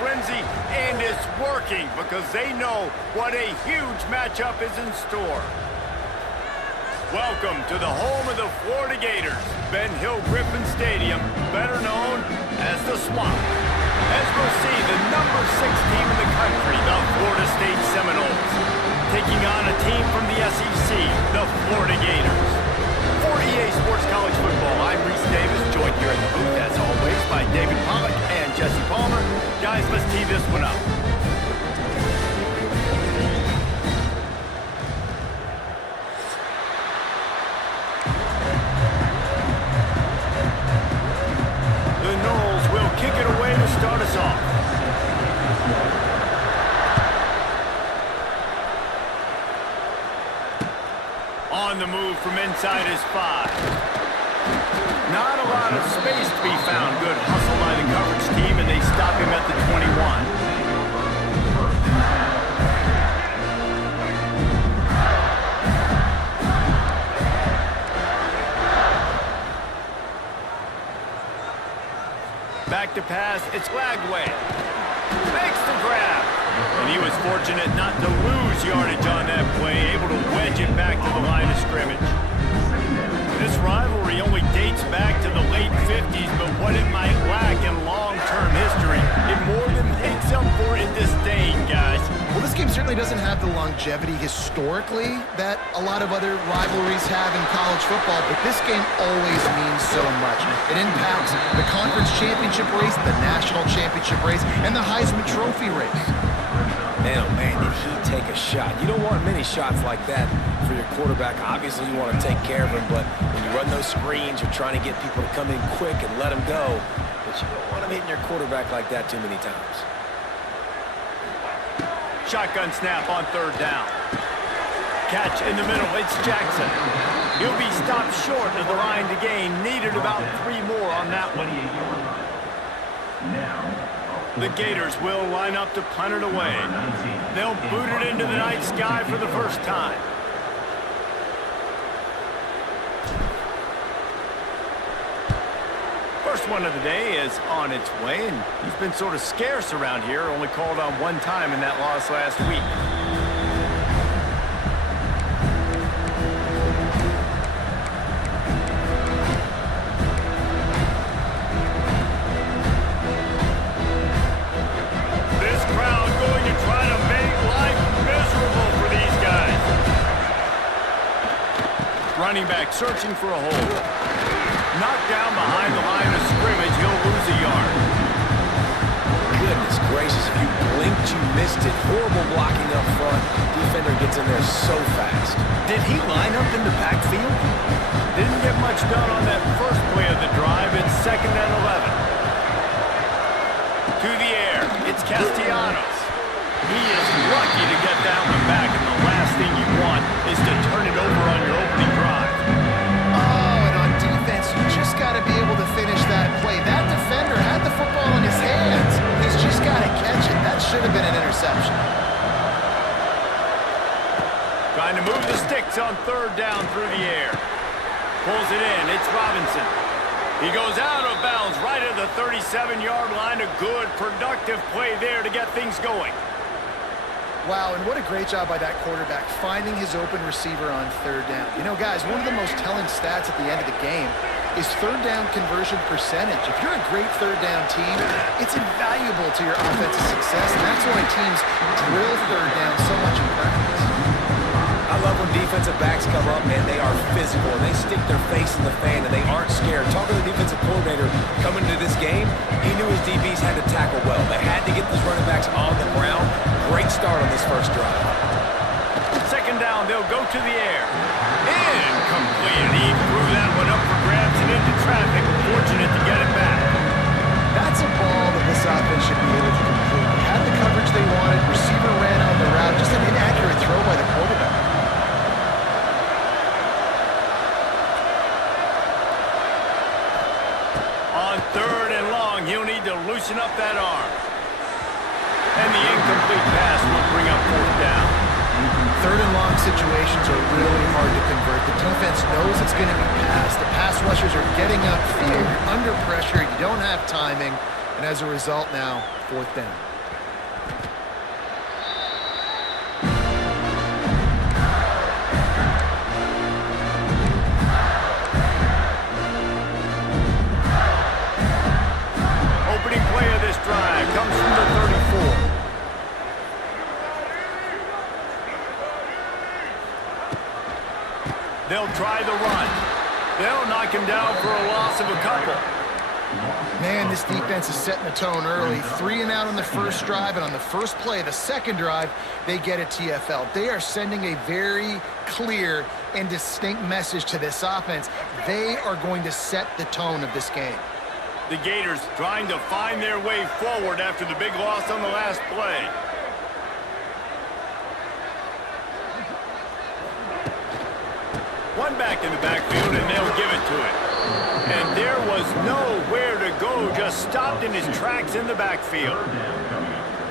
frenzy, and it's working because they know what a huge matchup is in store. Welcome to the home of the Florida Gators, Ben Hill Griffin Stadium, better known as the Swamp. As we'll see, the number 6 team in the country, the Florida State Seminoles, taking on a team from the SEC, the Florida Gators. For EA Sports College Football, I'm Reese Davis, joined here in the booth, as always, by David Pollock and Jesse Palmer. Guys, let's tee this one up. The Noles will kick it away to start us off. On the move from inside his 5. Not a lot of space to be found. Good hustle by the coverage team, and they stop him at the 21. Back to pass, it's Lagway. Makes the grab. And he was fortunate not to lose yardage on that play, able to wedge it back to the line of scrimmage. This rivalry only dates back to the late 50s, but what it might lack in long-term history, it more than makes up for in disdain, guys. Well, this game certainly doesn't have the longevity historically that a lot of other rivalries have in college football, but this game always means so much. It impacts the conference championship race, the national championship race, and the Heisman Trophy race. Man, oh man, did he take a shot. You don't want many shots like that for your quarterback. Obviously, you want to take care of him, but when you run those screens, you're trying to get people to come in quick and let him go. But you don't want him hitting your quarterback like that too many times. Shotgun snap on 3rd down. Catch in the middle, it's Jackson. He'll be stopped short of the line to gain. Needed about 3 more on that one. The Gators will line up to punt it away. They'll boot it into the night sky for the first time. First one of the day is on its way, and he's been sort of scarce around here, only called on 1 time in that loss last week. This crowd going to try to make life miserable for these guys. Running back searching for a hole. Knocked down behind the line of scrimmage, he'll lose a yard. Goodness gracious, if you blinked, you missed it. Horrible blocking up front. Defender gets in there so fast. Did he line up in the backfield? Didn't get much done on that first play of the drive. It's 2nd and 11. To the air, it's Castellanos. He is lucky to get that one back, and the last thing you want is to turn it over on your opening drive. Just got to be able to finish that play. That defender had the football in his hands. He's just got to catch it. That should have been an interception. Trying to move the sticks on 3rd down through the air. Pulls it in. It's Robinson. He goes out of bounds right at the 37-yard line. A good, productive play there to get things going. Wow, and what a great job by that quarterback, finding his open receiver on 3rd down. You know, guys, one of the most telling stats at the end of the game is 3rd down conversion percentage. If you're a great 3rd down team, it's invaluable to your offensive success, and that's why teams drill 3rd down so much in practice. I love when defensive backs come up, man. They are physical, and they stick their face in the fan, and they aren't scared. Talking to the defensive coordinator coming into this game, he knew his DBs had to tackle well. They had to get these running backs on the ground. Great start on this first drive. 2nd down, they'll go to the air. Incomplete. He threw that one up for grabs and into traffic. Fortunate to get it back. That's a ball that this offense should be able to complete. They had the coverage they wanted. Receiver ran on the route. Just an inaccurate throw by the quarterback. On 3rd and long, he'll need to loosen up that arm. And the incomplete pass will bring up 4th down. 3rd and long situations are really hard to convert. The defense knows it's going to be passed. The pass rushers are getting upfield. You're under pressure. You don't have timing. And as a result now, 4th down. Opening play of this drive comes from the 34. They'll try the run. They'll knock him down for a loss of a couple. Man, this defense is setting the tone early. 3 and out on the first drive, and on the first play, the second drive, they get a TFL. They are sending a very clear and distinct message to this offense. They are going to set the tone of this game. The Gators trying to find their way forward after the big loss on the last play. One back in the backfield, and they'll give it to it. And there was nowhere to go, just stopped in his tracks in the backfield.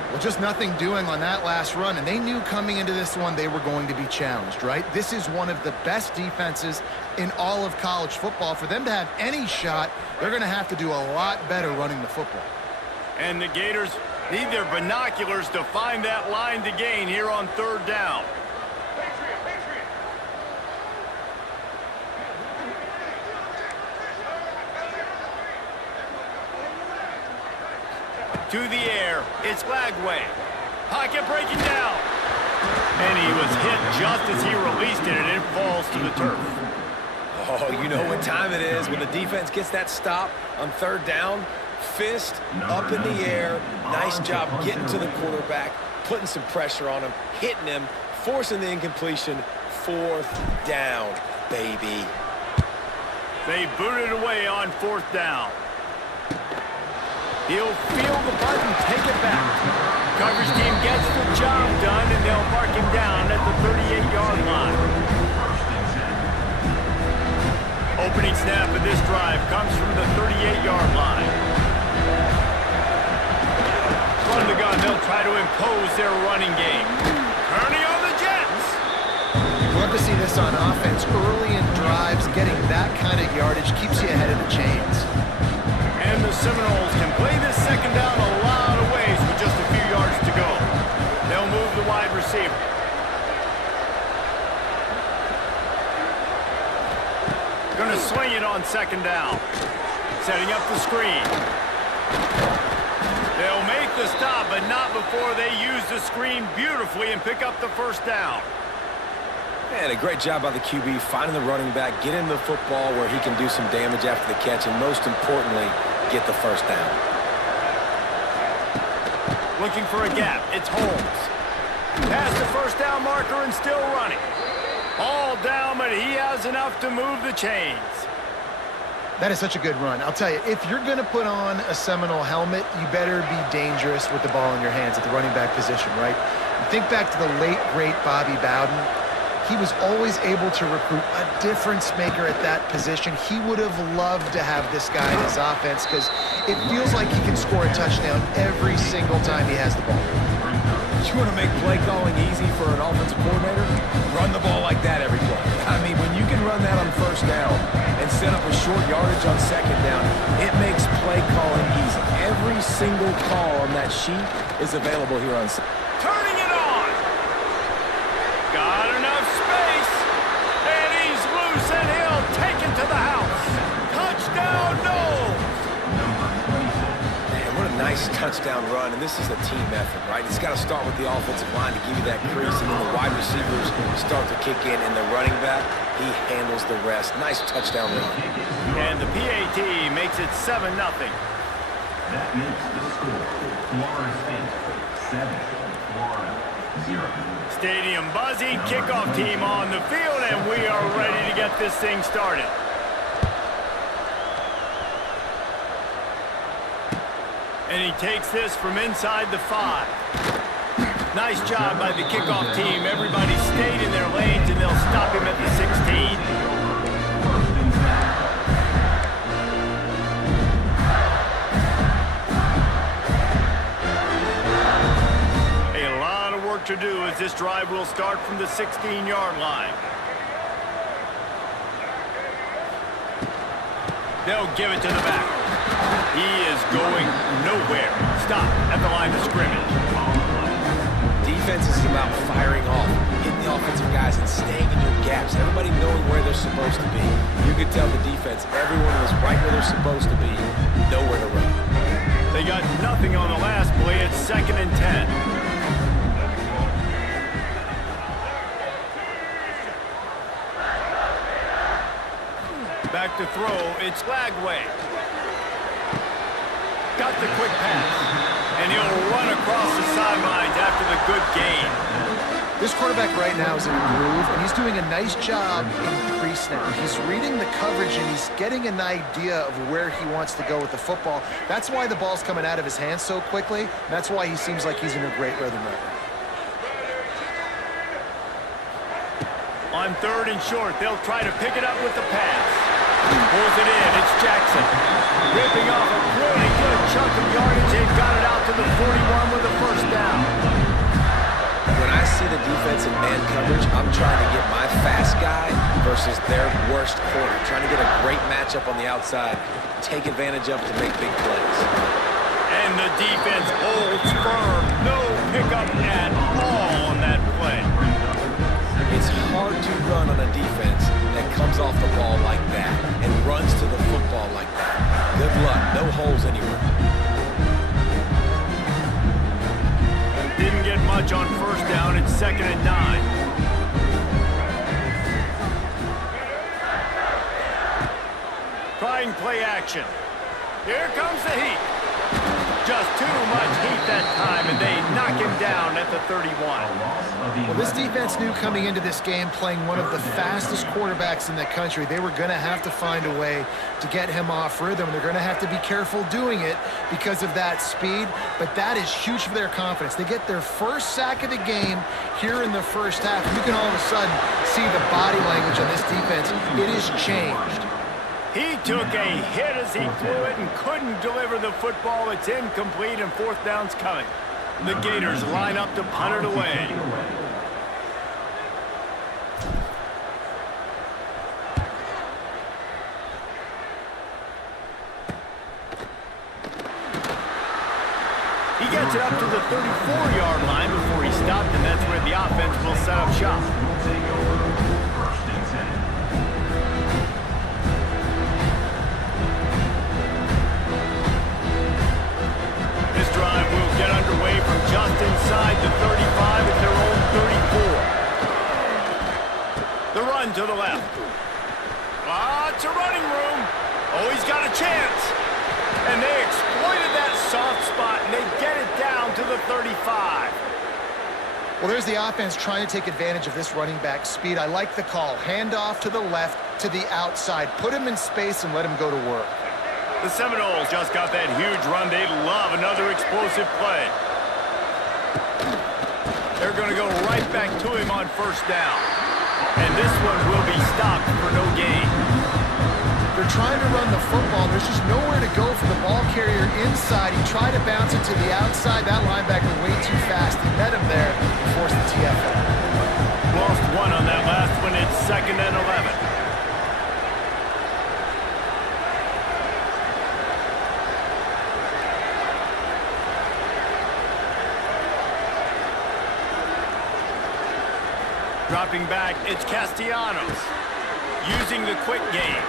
Well, just nothing doing on that last run, and they knew coming into this one they were going to be challenged, right? This is one of the best defenses in all of college football. For them to have any shot, they're going to have to do a lot better running the football. And the Gators need their binoculars to find that line to gain here on 3rd down. To the air, it's Lagway. Pocket breaking down. And he was hit just as he released it, and it falls to the turf. Oh, you know what time it is when the defense gets that stop on 3rd down. Fist up in the air. Nice job getting to the quarterback, putting some pressure on him, hitting him, forcing the incompletion. 4th down, baby. They boot it away on 4th down. He'll feel the button, take it back. Coverage team gets the job done, and they'll mark him down at the 38-yard line. Opening snap of this drive comes from the 38-yard line. From the gun, they'll try to impose their running game. Turning on the Jets. Love to see this on offense. Early in drives, getting that kind of yardage keeps you ahead of the chains. And the Seminoles can play this 2nd down a lot of ways with just a few yards to go. They'll move the wide receiver. Going to swing it on 2nd down. Setting up the screen. They'll make the stop, but not before they use the screen beautifully and pick up the 1st down. And a great job by the QB finding the running back, getting the football where he can do some damage after the catch, and most importantly, get the 1st down. Looking for a gap. It's Holmes. Past the 1st down marker and still running. All down, but he has enough to move the chains. That is such a good run. I'll tell you, if you're going to put on a Seminole helmet, you better be dangerous with the ball in your hands at the running back position, right? Think back to the late, great Bobby Bowden. He was always able to recruit a difference maker at that position. He would have loved to have this guy in his offense because it feels like he can score a touchdown every single time he has the ball. You want to make play calling easy for an offensive coordinator? Run the ball like that every play. I mean, when you can run that on 1st down and set up a short yardage on 2nd down, it makes play calling easy. Every single call on that sheet is available here on. Turning it on. Got enough space. And he's loose, and he'll take it to the house. Touchdown, Knowles. Man, what a nice touchdown run, and this is a team effort, right? It's got to start with the offensive line to give you that crease, and then the wide receivers start to kick in, and the running back, he handles the rest. Nice touchdown run. And the PAT makes it 7-0. That makes the score Florida State 7, Florida 0. Stadium buzzing, kickoff team on the field, and we are ready to get this thing started. And he takes this from inside the 5. Nice job by the kickoff team. Everybody stayed in their lanes, and they'll stop him at the 16. To do as this drive will start from the 16-yard line. They'll give it to the back. He is going nowhere. Stop at the line of scrimmage. Defense is about firing off, hitting the offensive guys and staying in your gaps. Everybody knowing where they're supposed to be. You could tell the defense, everyone was right where they're supposed to be, nowhere to run. They got nothing on the last play. It's 2nd and 10. Back to throw. It's Lagway. Got the quick pass. And he'll run across the sidelines after the good gain. This quarterback right now is in a groove, and he's doing a nice job in pre-snap. He's reading the coverage, and he's getting an idea of where he wants to go with the football. That's why the ball's coming out of his hands so quickly. That's why he seems like he's in a great rhythm right now. On 3rd and short, they'll try to pick it up with the pass. Pulls it in. It's Jackson. Ripping off a really good chunk of yardage. They've got it out to the 41 with the first down. When I see the defense in man coverage, I'm trying to get my fast guy versus their worst corner. Trying to get a great matchup on the outside, take advantage of to make big plays. And the defense holds firm. No pickup at all on that play. It's hard to run on a defense that comes off the ball like that and runs to the football like that. Good luck. No holes anywhere. Didn't get much on 1st down. It's 2nd and 9. Trying play action. Here comes the heat. Just too much heat that time, and they knock him down at the 31. Well, this defense knew coming into this game, playing one of the fastest quarterbacks in the country, they were going to have to find a way to get him off rhythm. They're going to have to be careful doing it because of that speed, but that is huge for their confidence. They get their first sack of the game here in the first half. You can all of a sudden see the body language on this defense. It is changed. He took a hit as he threw it and couldn't deliver the football. It's incomplete, and 4th down's coming. The Gators line up to punt it away. He gets it up to the 34-yard line before he stopped, and that's where the offense will set up shop. Drive will get underway from just inside the 35 at their own 34. The run to the left. Lots of running room. Oh, he's got a chance. And they exploited that soft spot, and they get it down to the 35. Well, there's the offense trying to take advantage of this running back speed. I like the call. Hand off to the left, to the outside. Put him in space and let him go to work. The Seminoles just got that huge run. They love another explosive play. They're going to go right back to him on 1st down. And this one will be stopped for no gain. They're trying to run the football. There's just nowhere to go for the ball carrier inside. He tried to bounce it to the outside. That linebacker way too fast. He met him there and forced the TFL. Lost one on that last one. It's 2nd and 11. Dropping back, it's Castellanos. Using the quick game.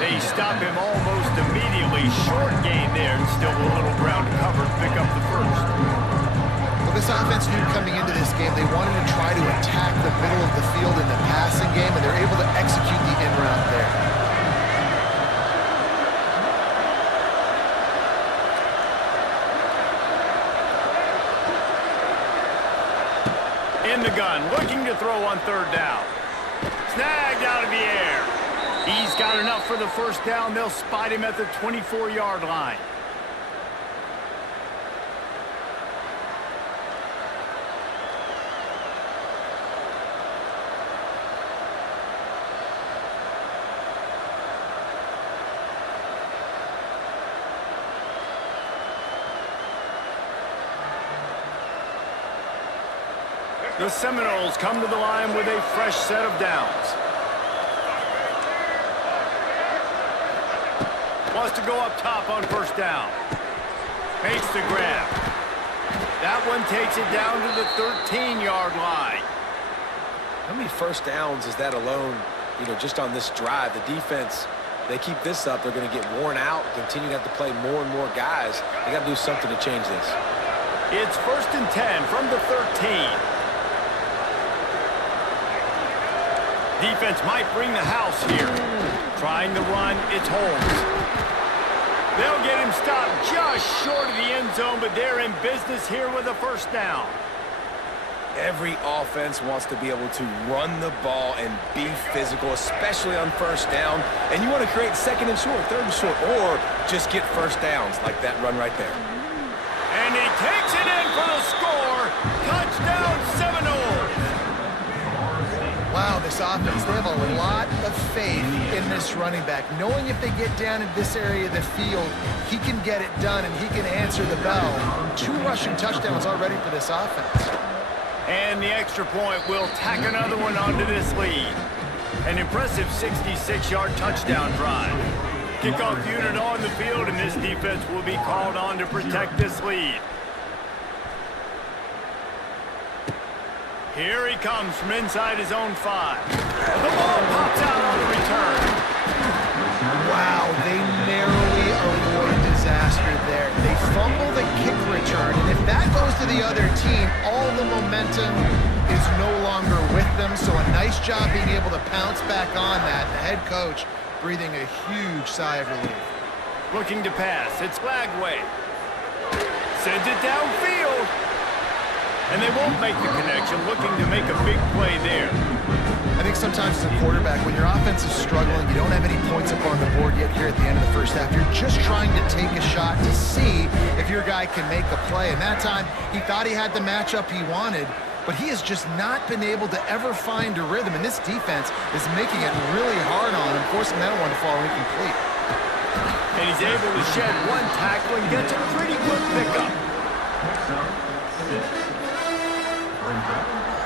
They stop him almost immediately. Short gain there, and still a little ground covered. Pick up the 1st. Well, this offense knew coming into this game they wanted to try to attack the middle of the field in the passing game, and they're able to execute the in route there. In the gun, looking to throw on 3rd down. Snagged out of the air. He's got enough for the 1st down. They'll spot him at the 24-yard line. The Seminoles come to the line with a fresh set of downs. Wants to go up top on first down. Makes the grab. That one takes it down to the 13-yard line. How many first downs is that alone, just on this drive? The defense, they keep this up, they're going to get worn out, continue to have to play more and more guys. They got to do something to change this. It's 1st and 10 from the 13. Defense might bring the house here. Trying to run, it's Holmes. They'll get him stopped just short of the end zone, but they're in business here with a first down. Every offense wants to be able to run the ball and be physical, especially on first down. And you want to create 2nd and short, 3rd and short, or just get first downs like that run right there. And he takes it in for the score. Touchdown, Seminoles. Wow, this offense, they have a lot of faith in this running back. Knowing if they get down in this area of the field, he can get it done and he can answer the bell. 2 rushing touchdowns already for this offense. And the extra point will tack another one onto this lead. An impressive 66-yard touchdown drive. Kickoff unit on the field, and this defense will be called on to protect this lead. Here he comes from inside his own 5. The ball pops out on the return. Wow, they narrowly avoid disaster there. They fumble the kick return, and if that goes to the other team, all the momentum is no longer with them. So a nice job being able to pounce back on that. The head coach breathing a huge sigh of relief. Looking to pass. It's Lagway. Sends it downfield. And they won't make the connection, looking to make a big play there. I think sometimes as a quarterback, when your offense is struggling, you don't have any points up on the board yet here at the end of the first half. You're just trying to take a shot to see if your guy can make a play. And that time, he thought he had the matchup he wanted, but he has just not been able to ever find a rhythm. And this defense is making it really hard on him, forcing that one to fall incomplete. And he's able to shed one tackle and gets a pretty good pickup.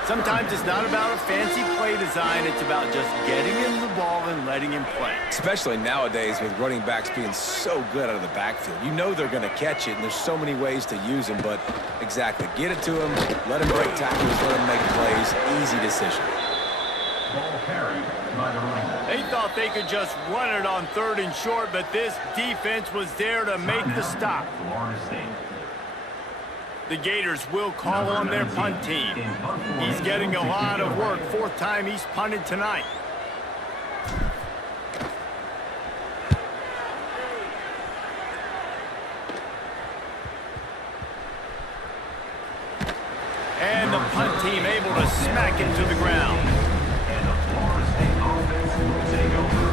Sometimes it's not about a fancy play design, it's about just getting him the ball and letting him play. Especially nowadays with running backs being so good out of the backfield. You know they're going to catch it, and there's so many ways to use them, but exactly, get it to him, let him break tackles, let him make plays, easy decision. Ball carried by the running back. They thought they could just run it on 3rd and short, but this defense was there to make the stop. Florida State. The Gators will call on their punt team. He's getting a lot of work. 4th time he's punted tonight. And the punt team able to smack it to the ground. And the Florida State offense will take over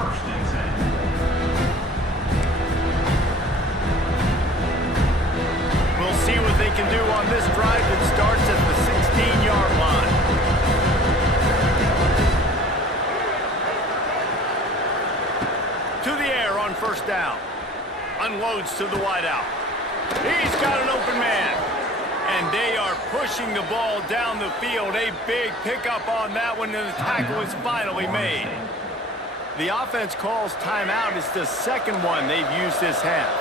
1st and 10. We'll see what they can do on this drive that starts at the 16-yard line. To the air on first down. Unloads to the wideout. He's got an open man. And they are pushing the ball down the field. A big pickup on that one, and the tackle is finally made. The offense calls timeout. It's the 2nd one they've used this half.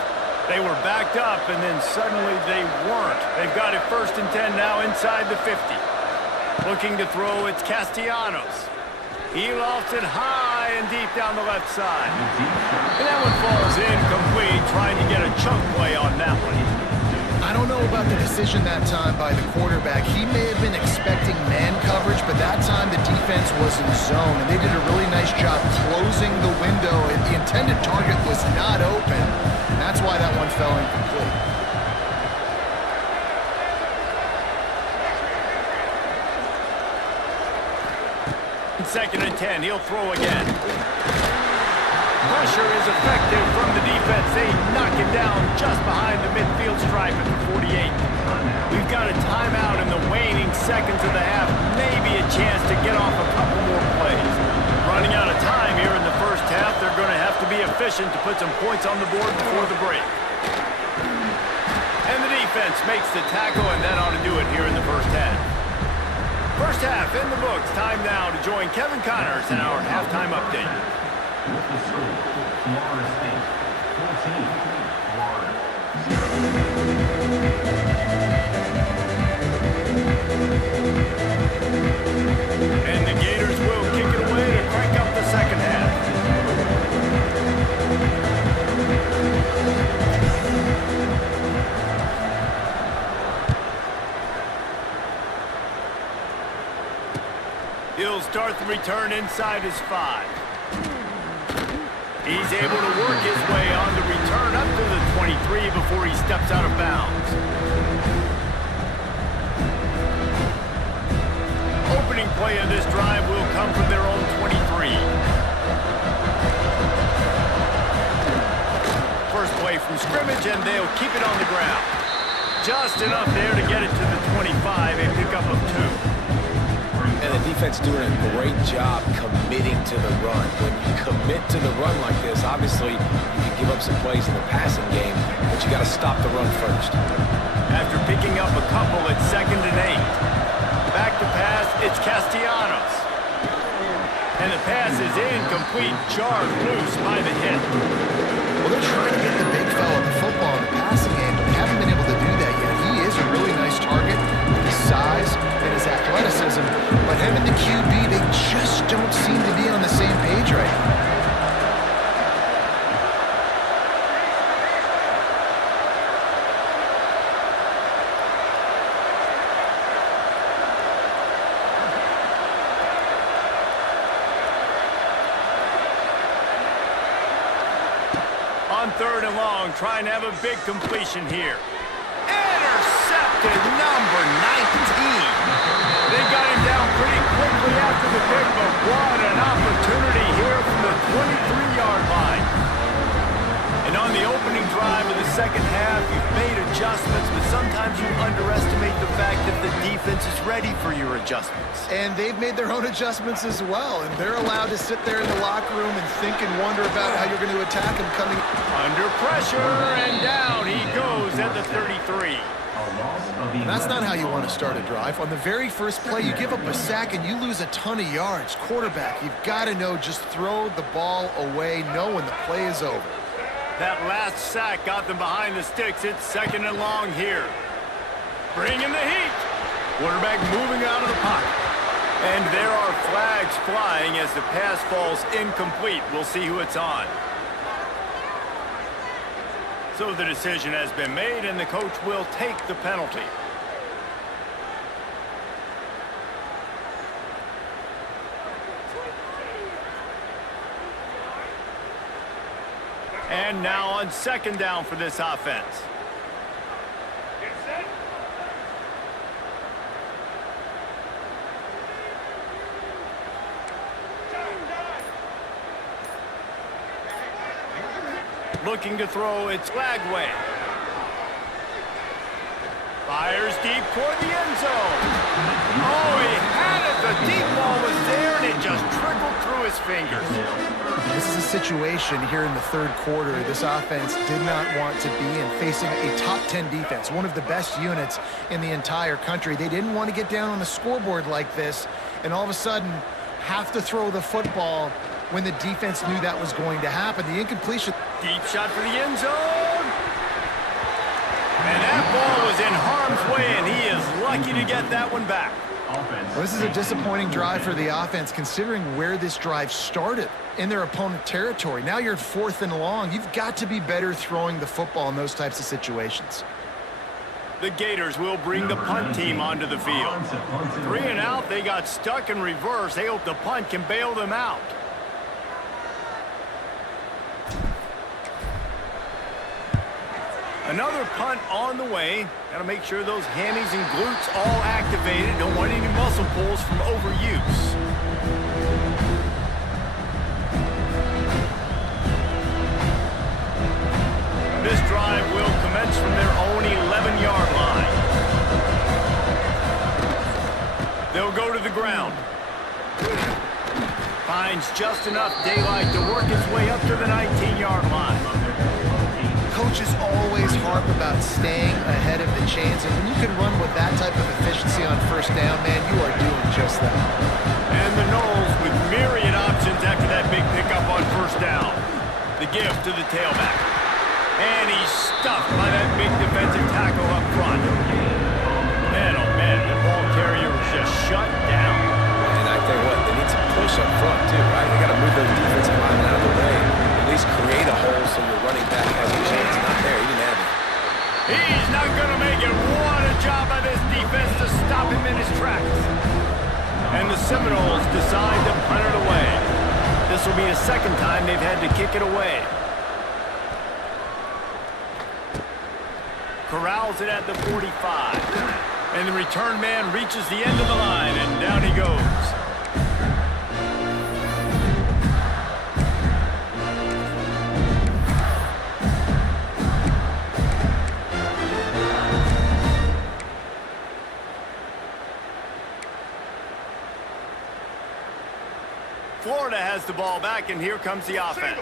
They were backed up, and then suddenly they weren't. They've got it 1st and 10 now inside the 50. Looking to throw, it's Castellanos. He lofts it high and deep down the left side. And that one falls incomplete, trying to get a chunk play on that one. I don't know about the decision that time by the quarterback. He may have been expecting man coverage, but that time the defense was in zone, and they did a really nice job closing the window. The intended target was not open. That's why that one fell incomplete. 2nd and 10, he'll throw again. Pressure is effective from the defense. They knock him down just behind the midfield stripe at the 48. We've got a timeout in the waning seconds of the half. Maybe a chance to get off a couple more plays. Running out of time here in the first half. They're going to have to be efficient to put some points on the board before the break. And the defense makes the tackle, and that ought to do it here in the first half. First half in the books. Time now to join Kevin Connors in our halftime update. With the score, Florida State Team, Florida, 0. And the Gators will kick it away to crank up the second half. He'll start the return inside his 5. He's able to work his way on the return up to the 23 before he steps out of bounds. Opening play of this drive will come from their own 23. First play from scrimmage, and they'll keep it on the ground. Just enough there to get it to the 25, a pickup of 2. And the defense doing a great job committing to the run. When you commit to the run like this, obviously you can give up some plays in the passing game, but you got to stop the run first. After picking up a couple at 2nd and 8. Back to pass, it's Castellanos. And the pass is incomplete, jarred loose by the hit. Well, they're trying to get the big fella the football in the passing game, but they haven't been able to do that yet. He is a really nice target with his size and his athleticism, but him and the QB, they just don't seem to be on the same page right now. On 3rd and long, trying to have a big completion here. Intercepted, number 19. They got him down pretty quickly after the pick, but what an opportunity here from the 23-yard line. And on the opening drive of the second half, you've made adjustments, but sometimes you underestimate the fact that the defense is ready for your adjustments. And they've made their own adjustments as well, and they're allowed to sit there in the locker room and think and wonder about how you're going to attack him coming. Under pressure, and down he goes at the 33. And that's not how you want to start a drive. On the very first play, you give up a sack and you lose a ton of yards. Quarterback, you've got to know, just throw the ball away, know when the play is over. That last sack got them behind the sticks. It's 2nd and long here. Bringing the heat. Quarterback moving out of the pocket. And there are flags flying as the pass falls incomplete. We'll see who it's on. So the decision has been made, and the coach will take the penalty. And now on 2nd down for this offense. Looking to throw, it's Lagway. Fires deep toward the end zone. Oh, he had it. The deep ball was there, and it just trickled through his fingers. This is a situation here in the 3rd quarter this offense did not want to be in, facing a top 10 defense, one of the best units in the entire country. They didn't want to get down on the scoreboard like this and all of a sudden have to throw the football when the defense knew that was going to happen. The incompletion. Deep shot for the end zone. And that ball was in harm's way, and he is lucky to get that one back. Well, this is a disappointing drive for the offense, considering where this drive started in their opponent territory. Now you're at 4th and long. You've got to be better throwing the football in those types of situations. The Gators will bring the punt team onto the field. 3 and out, they got stuck in reverse. They hope the punt can bail them out. Another punt on the way. Got to make sure those hammies and glutes all activated. Don't want any muscle pulls from overuse. This drive will commence from their own 11-yard line. They'll go to the ground. Finds just enough daylight to work his way up to the 19-yard line. Coaches always harp about staying ahead of the chains, and when you can run with that type of efficiency on 1st down, man, you are doing just that. And the Noles with myriad options after that big pickup on 1st down. The give to the tailback. And he's stuffed by that big defensive tackle up front. Man, oh man, the ball carrier was just shut down. And I tell you what, they need some push up front too, right? They got to move those defensive linemen out of the way. At least create a hole so your running back has a chance. Not there, he didn't have it. He's not going to make it. What a job by this defense to stop him in his tracks. And the Seminoles decide to punt it away. This will be the second time they've had to kick it away. Corrals it at the 45. And the return man reaches the end of the line, and down he goes. Florida has the ball back, and here comes the offense.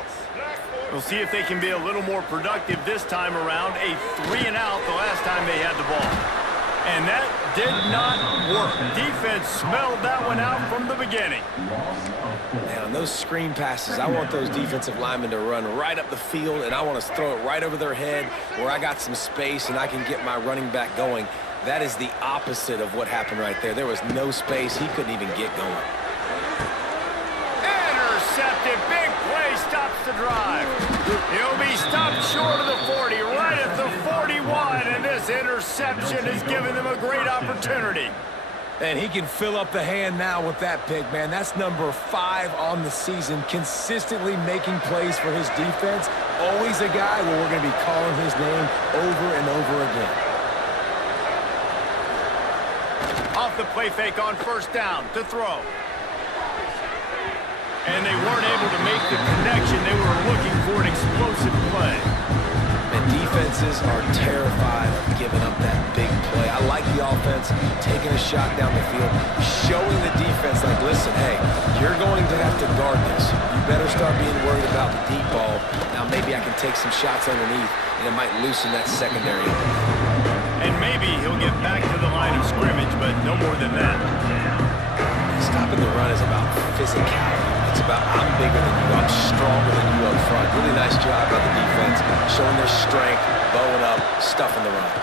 We'll see if they can be a little more productive this time around. A 3-and-out the last time they had the ball. And that did not work. Defense smelled that one out from the beginning. Man, on those screen passes, I want those defensive linemen to run right up the field, and I want to throw it right over their head where I got some space and I can get my running back going. That is the opposite of what happened right there. There was no space. He couldn't even get going. Intercepted. Big play stops the drive. He'll be stopped short of the 40, right at the 41, and this interception has given them a great opportunity. And he can fill up the hand now with that pick, man. That's number 5 on the season, consistently making plays for his defense. Always a guy where we're going to be calling his name over and over again. Off the play fake on first down to throw. And they weren't able to make the connection. They were looking for an explosive play. And defenses are terrified of giving up that big play. I like the offense taking a shot down the field, showing the defense like, listen, hey, you're going to have to guard this. You better start being worried about the deep ball. Now maybe I can take some shots underneath, and it might loosen that secondary. And maybe he'll get back to the line of scrimmage, but no more than that. Stopping the run is about physicality. It's about I'm bigger than you, I'm stronger than you up front. Really nice job by the defense, showing their strength, bowing up, stuffing the run.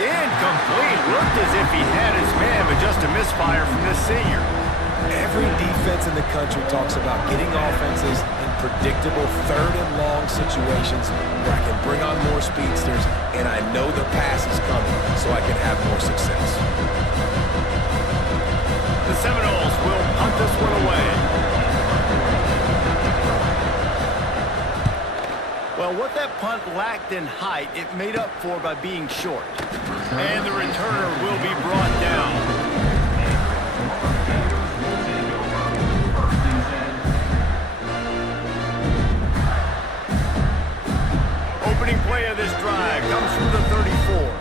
Incomplete. Looked as if he had his man, but just a misfire from this senior. Every defense in the country talks about getting offenses in predictable third and long situations where I can bring on more speedsters and I know the pass is coming so I can have more success. The Seminoles will punt this one away. Well, what that punt lacked in height, it made up for by being short. And the returner will be brought down. Opening play of this drive comes from the 34.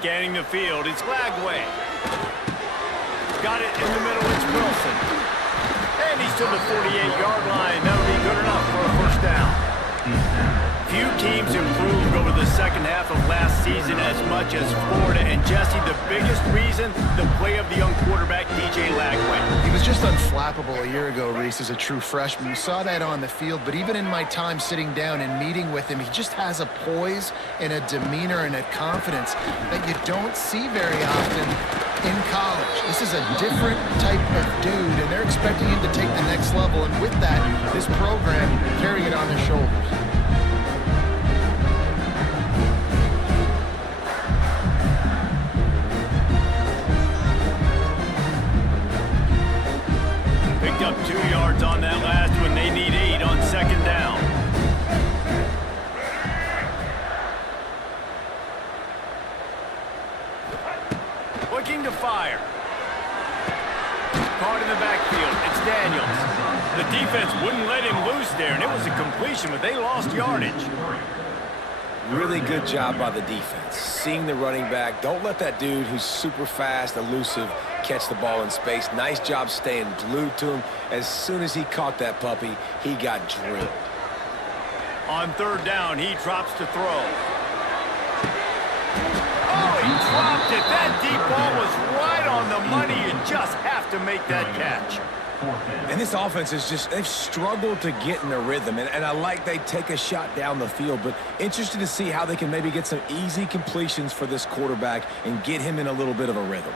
Scanning the field, it's Lagway. Got it in the middle, it's Wilson. And he's to the 48-yard line. That'll be good enough for a first down. Few teams improved over the second half of last season as much as Florida. And Jesse, the biggest reason, the play of the young quarterback, DJ Lagway. He was just unflappable a year ago, Reese, as a true freshman. You saw that on the field, but even in my time sitting down and meeting with him, he just has a poise and a demeanor and a confidence that you don't see very often in college. This is a different type of dude, and they're expecting him to take the next level, and with that, this program carrying it on their shoulders. Picked up 2 yards on that last one. They need 8 on second down. Looking to fire. Caught in the backfield. It's Daniels. The defense wouldn't let him loose there, and it was a completion, but they lost yardage. Really good job by the defense. Seeing the running back. Don't let that dude who's super fast, elusive, catch the ball in space. Nice job staying glued to him. As soon as he caught that puppy, he got drilled. On third down, he drops to throw. Oh, he dropped it. That deep ball was right on on the money. You just have to make that catch. And this offense is just, they've struggled to get in a rhythm. And I like they take a shot down the field, but interested to see how they can maybe get some easy completions for this quarterback and get him in a little bit of a rhythm.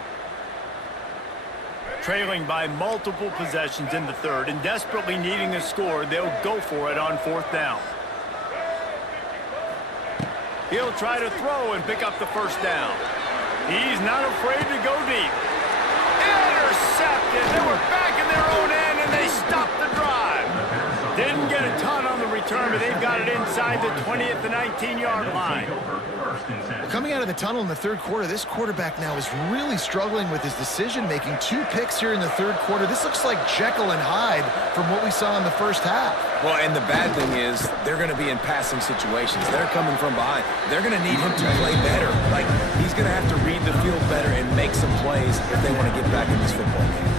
Trailing by multiple possessions in the third and desperately needing a score, they'll go for it on fourth down. He'll try to throw and pick up the first down. He's not afraid to go deep. Intercepted. They were back in their own end, and they stopped the drive. Didn't get a ton on the return, but they've got it inside the 20 at the 19-yard line. Coming out of the tunnel in the third quarter, this quarterback now is really struggling with his decision-making. 2 picks here in the third quarter. This looks like Jekyll and Hyde from what we saw in the first half. Well, and the bad thing is they're going to be in passing situations. They're coming from behind. They're going to need him to play better. Like, he's going to have to read the field better and make some plays if they want to get back in this football game.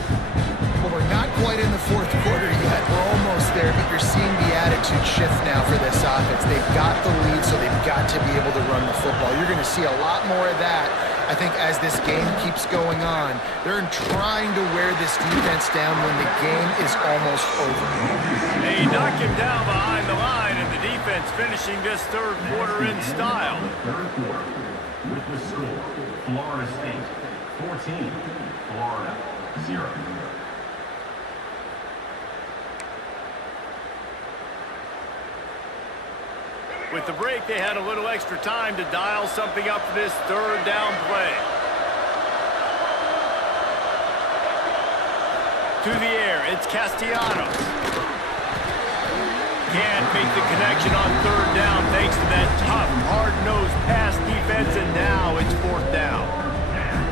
Well, we're not quite in the fourth quarter yet. We're almost there, but you're seeing the attitude shift now for this offense. They've got the lead, so they've got to be able to run the football. You're going to see a lot more of that, I think, as this game keeps going on. They're trying to wear this defense down when the game is almost over. They knock him down behind the line, and the defense finishing this third quarter in style. Third quarter with the score, Florida State 14, Florida 0. With the break, they had a little extra time to dial something up for this third down play. To the air, it's Castellanos. Can't make the connection on third down thanks to that tough, hard-nosed pass defense, and now it's fourth down.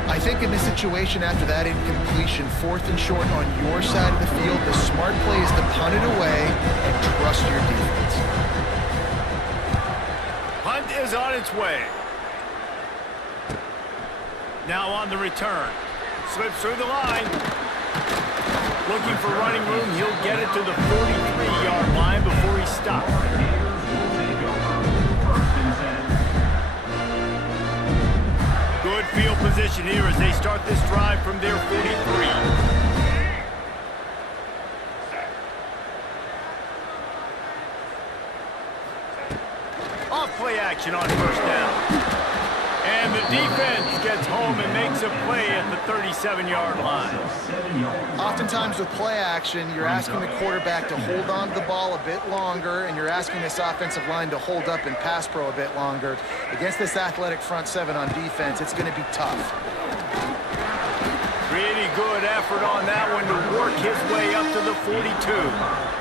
I think in this situation after that incompletion, 4th and short on your side of the field, the smart play is to punt it away and trust your defense. Punt is on its way. Now on the return. Slips through the line. Looking for running room. He'll get it to the 43-yard line before he stops. Good field position here as they start this drive from their 43. Play action on first down. And the defense gets home and makes a play at the 37-yard line. Oftentimes with play action, you're asking the quarterback to hold on to the ball a bit longer, and you're asking this offensive line to hold up in pass pro a bit longer. Against this athletic front seven on defense, it's going to be tough. Pretty good effort on that one to work his way up to the 42.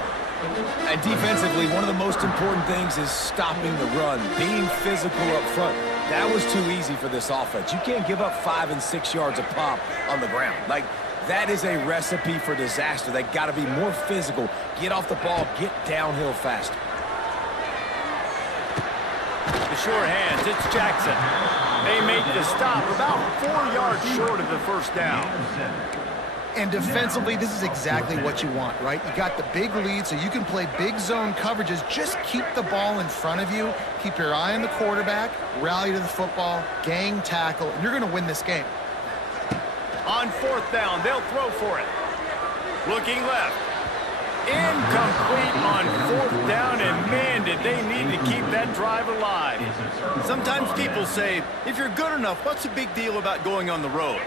And defensively, one of the most important things is stopping the run, being physical up front. That was too easy for this offense. You can't give up 5 and 6 yards a pop on the ground. Like, that is a recipe for disaster. They got to be more physical, get off the ball, get downhill faster. The sure hands, it's Jackson. They make the stop about 4 yards short of the first down. And defensively, this is exactly what you want, right? You got the big lead, so you can play big zone coverages. Just keep the ball in front of you. Keep your eye on the quarterback, rally to the football, gang tackle, and you're going to win this game. On fourth down, they'll throw for it. Looking left. Incomplete on fourth down, and man, did they need to keep that drive alive. Sometimes people say, if you're good enough, what's the big deal about going on the road?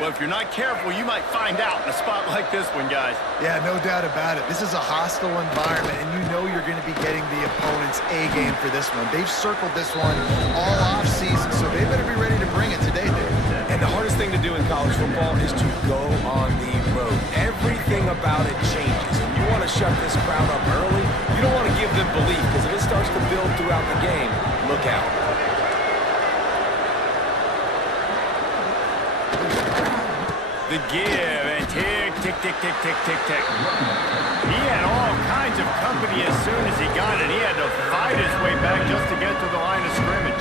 Well, if you're not careful, you might find out in a spot like this one, guys. Yeah, no doubt about it. This is a hostile environment, and you know you're going to be getting the opponent's A-game for this one. They've circled this one all off-season, so they better be ready to bring it today, dude. And the hardest thing to do in college football is to go on the road. Everything about it changes, and you want to shut this crowd up early. You don't want to give them belief, because if it starts to build throughout the game, look out. The give and tick, tick, tick, tick, tick, tick, tick. He had all kinds of company as soon as he got it. He had to fight his way back just to get to the line of scrimmage.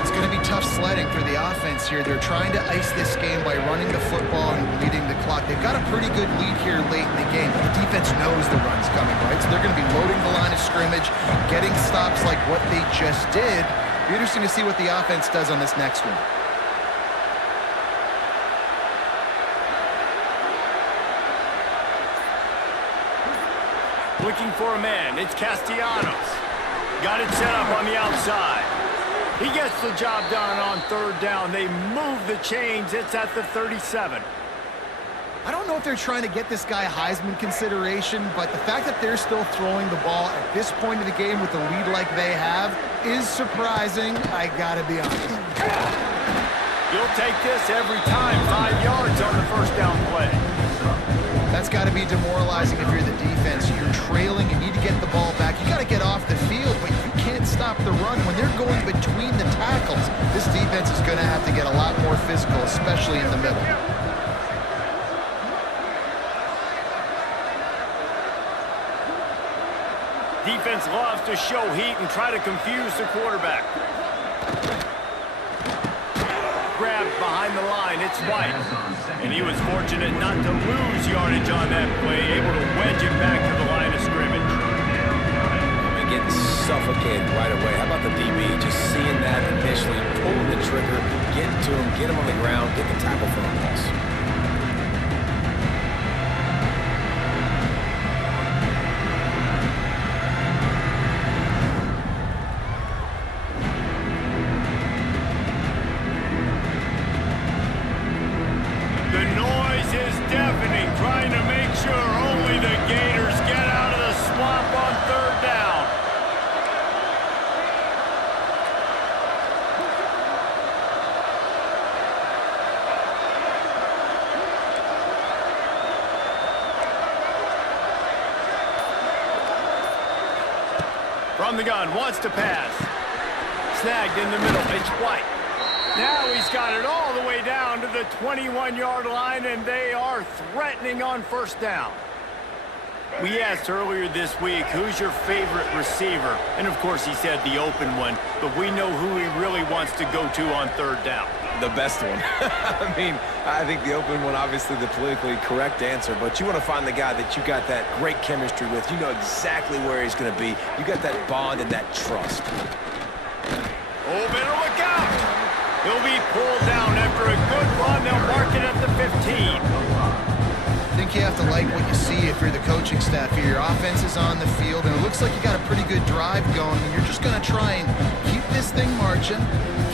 It's going to be tough sledding for the offense here. They're trying to ice this game by running the football and leading the clock. They've got a pretty good lead here late in the game. The defense knows the run's coming, right? So they're going to be loading the line of scrimmage, getting stops like what they just did. It'll be interesting to see what the offense does on this next one. Looking for a man. It's Castellanos. Got it set up on the outside. He gets the job done on third down. They move the chains. It's at the 37. I don't know if they're trying to get this guy Heisman consideration, but the fact that they're still throwing the ball at this point of the game with a lead like they have is surprising, I gotta be honest. You'll take this every time. 5 yards on the first down play. That's got to be demoralizing if you're the defense. You're trailing, you need to get the ball back. You got to get off the field, but you can't stop the run. When they're going between the tackles, this defense is going to have to get a lot more physical, especially in the middle. Defense loves to show heat and try to confuse the quarterback. Grabbed behind the line, it's White. And he was fortunate not to lose yardage on that play, able to wedge it back to the line of scrimmage. I mean, getting suffocated right away. How about the DB? Just seeing that initially, pulling the trigger, getting to him, get him on the ground, get the tackle for a loss. Trying to make sure only the Gators get out of the swamp on third down. From the gun, wants to pass. Snagged in the middle, it's White. Now he's got it all the way down to the 21-yard line, and they are threatening on first down. We asked earlier this week, who's your favorite receiver? And, of course, he said the open one, but we know who he really wants to go to on third down. The best one. I mean, I think the open one, obviously the politically correct answer, but you want to find the guy that you got that great chemistry with. You know exactly where he's going to be. You got that bond and that trust. Oh, better look out! He'll be pulled down after a good run. They'll mark it at the 15. I think you have to like what you see if you're the coaching staff here. Your offense is on the field, and it looks like you got a pretty good drive going, and you're just going to try and keep this thing marching,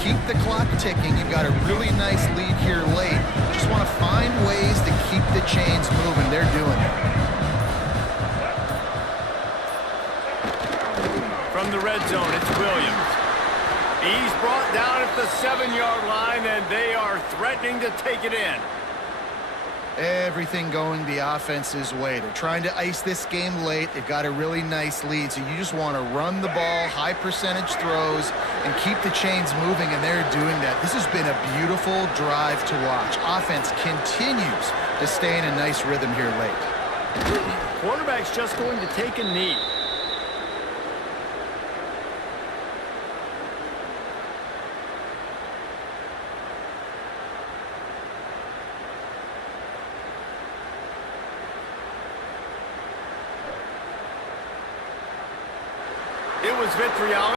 keep the clock ticking. You've got a really nice lead here late. Just want to find ways to keep the chains moving. They're doing it. From the red zone, it's Williams. He's brought down at the 7-yard line, and they are threatening to take it in. Everything going the offense's way. They're trying to ice this game late. They've got a really nice lead, so you just want to run the ball, high percentage throws, and keep the chains moving, and they're doing that. This has been a beautiful drive to watch. Offense continues to stay in a nice rhythm here late. Quarterback's just going to take a knee. It was Vitrioli.